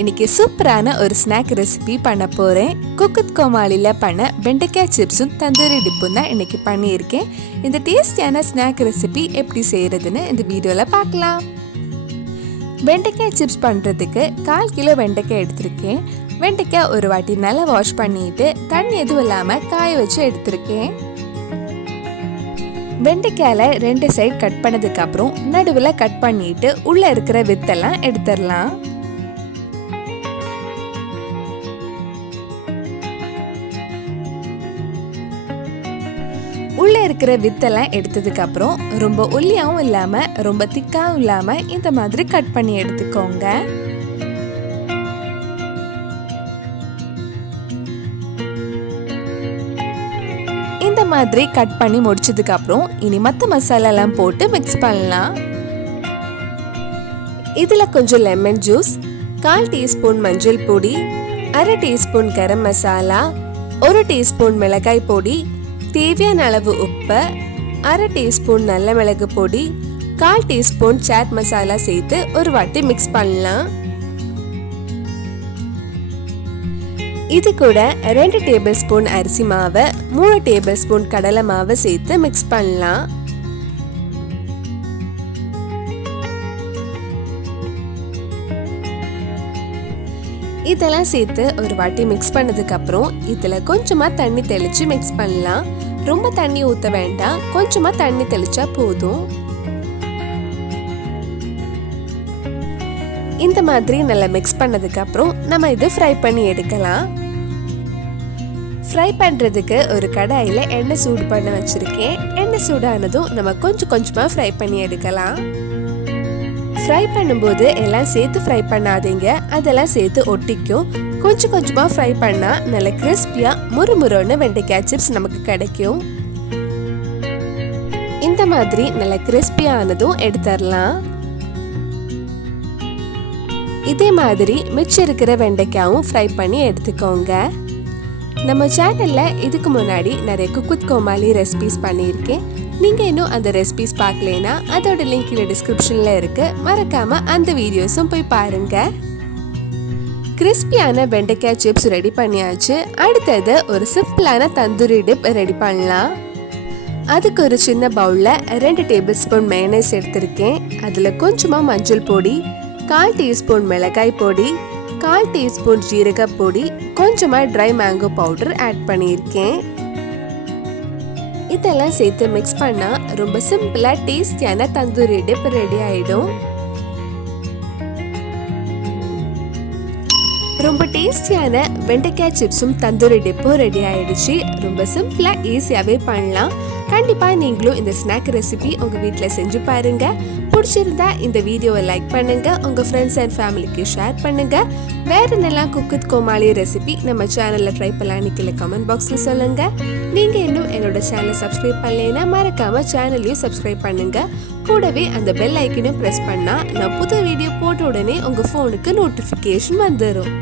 இன்னைக்கு சூப்பரான ஒரு ஸ்நாக் ரெசிபி பண்ண போகிறேன். குக் கோமாளியில் பண்ண வெண்டைக்காய் சிப்ஸும் தந்தூரி டிப்பும் தான் இன்னைக்கு பண்ணியிருக்கேன். இந்த டேஸ்டியான ஸ்நாக் ரெசிபி எப்படி செய்கிறதுன்னு இந்த வீடியோவில் பார்க்கலாம். வெண்டைக்காய் சிப்ஸ் பண்ணுறதுக்கு 1/4 கிலோ வெண்டைக்காய் எடுத்திருக்கேன். வெண்டைக்காய் ஒரு வாட்டி நல்லா வாஷ் பண்ணிட்டு தண்ணி எதுவும் இல்லாமல் காய வச்சு எடுத்திருக்கேன். வெண்டைக்காயில 2 சைடு கட் பண்ணதுக்கு அப்புறம் நடுவில் கட் பண்ணிட்டு உள்ள இருக்கிற வித்தெல்லாம் எடுத்துடலாம். உள்ள இருக்கிற வித்தெல்லாம் எடுத்ததுக்கு அப்புறம் ரொம்ப ஒல்லியாவும் இல்லாம ரொம்ப திக்காவும் இல்லாம இந்த மாதிரி கட் பண்ணி எடுத்துக்கோங்க. இந்த மாதிரி கட் பண்ணி முடிச்சதுக்கு அப்புறம் இனி மற்ற மசாலா எல்லாம் போட்டு மிக்ஸ் பண்ணலாம். இதுல கொஞ்சம் லெமன் ஜூஸ், 1/4 டீஸ்பூன் மஞ்சள் பொடி, 1/2 டீஸ்பூன் கரம் மசாலா, 1 டீஸ்பூன் மிளகாய் பொடி, தேவையான அளவு உப்பு, 1/2 டீஸ்பூன் நல்ல மிளகு பொடி, 1/4 டீஸ்பூன் சாட் மசாலா சேர்த்து ஒரு வாட்டி மிக்ஸ் பண்ணலாம். இது கூட 2 டேபிள் ஸ்பூன் அரிசி மாவு, 3 டேபிள் ஸ்பூன் கடலை மாவு சேர்த்து மிக்ஸ் பண்ணலாம். இதெல்லாம் சேர்த்து ஒரு வாட்டி மிக்ஸ் பண்ணதுக்கு அப்புறம் இதுல கொஞ்சமா தண்ணி தெளிச்சு மிக்ஸ் பண்ணலாம். ரொம்ப தண்ணி ஊத்த வேண்டாம், கொஞ்சமா தண்ணி தெளிச்சா போதும். இந்த மாதிரி நல்லா மிக்ஸ் பண்ணதுக்கு அப்புறம் நம்ம இது ஃப்ரை பண்ணி எடுக்கலாம். ஃப்ரை பண்றதுக்கு ஒரு கடாயில எண்ணெய் சூடு பண்ண வச்சிருக்கேன். எண்ணெய் சூடானதும் நம்ம கொஞ்சம் கொஞ்சமா ஃப்ரை பண்ணி எடுக்கலாம். ஃப்ரை பண்ணும்போது எல்லாம் சேர்த்து ஃப்ரை பண்ணாதீங்க, அதெல்லாம் சேர்த்து ஒட்டிக்கும். கொஞ்சம் கொஞ்சமா ஃப்ரை பண்ணா நல்ல கிறிஸ்பியா முறுமுறுன்னு வெண்டைக்காய் சிப்ஸ் நமக்கு கிடைக்கும். இந்த மாதிரி நல்ல கிறிஸ்பியா ஆனதும் எடுத்துடலாம். இதே மாதிரி மிச்சம் இருக்கிற வெண்டைக்காயும் ஃப்ரை பண்ணி எடுத்துக்கோங்க. நம்ம சேனல்ல இதுக்கு முன்னாடி நிறைய குக் கோமாளி ரெசிபிஸ் பண்ணியிருக்கேன். நீங்க இன்னும் அந்த ரெசிபிஸ் பார்க்கலைன்னா அதோட லிங்க் கீழே டிஸ்கிரிப்ஷன்ல இருக்கு, மறக்காம அந்த வீடியோஸும் போய் பாருங்க. கிறிஸ்பியான வெண்டைக்காய் சிப்ஸ் ரெடி பண்ணியாச்சு. அடுத்தது ஒரு சிம்பிளான தந்தூரி டிப் ரெடி பண்ணலாம். அதுக்கு ஒரு சின்ன பவுல்ல 2 டேபிள் ஸ்பூன் mayonnaise எடுத்திருக்கேன். அதுல கொஞ்சமா மஞ்சள் பொடி, 1/4 டீஸ்பூன் மிளகாய் பொடி, 1/4 டீஸ்பூன் ஜீரக பொடி, கொஞ்சமா ட்ரை மேங்கோ பவுடர் ஆட் பண்ணியிருக்கேன். இதெல்லாம் சேர்த்து மிக்ஸ் பண்ணா ரொம்ப சிம்பிளா டேஸ்டியான தந்தூரி டிப் ரெடி ஆயிடும். ரொம்ப டேஸ்டியான வெண்டைக்காய் சிப்ஸும் தந்தூரி டிப்பும் ரெடி ஆயிடுச்சு. ரொம்ப சிம்பிளா ஈஸியாவே பண்ணலாம். கண்டிப்பா நீங்களும் இந்த ஸ்நாக் ரெசிபி உங்க வீட்டில் செஞ்சு பாருங்க. பிடிச்சிருந்தா இந்த வீடியோவை லைக் பண்ணுங்க, உங்க ஃப்ரெண்ட்ஸ் அண்ட் ஃபேமிலிக்கு ஷேர் பண்ணுங்க. வேற என்னெல்லாம் குக் கோமாளி ரெசிபி நம்ம சேனல்ல ட்ரை பண்ணலான்னு கீழே கமெண்ட் பாக்ஸ்ல சொல்லுங்க. நீங்க இன்னும் என்னோட சேனலை சப்ஸ்கிரைப் பண்ணலைன்னா மறக்காம சேனலையும் சப்ஸ்கிரைப் பண்ணுங்க. கூடவே அந்த பெல் ஐக்கனையும் பிரஸ் பண்ணா நான் புது வீடியோ போட்ட உடனே உங்க போனுக்கு நோட்டிபிகேஷன் வந்துடும்.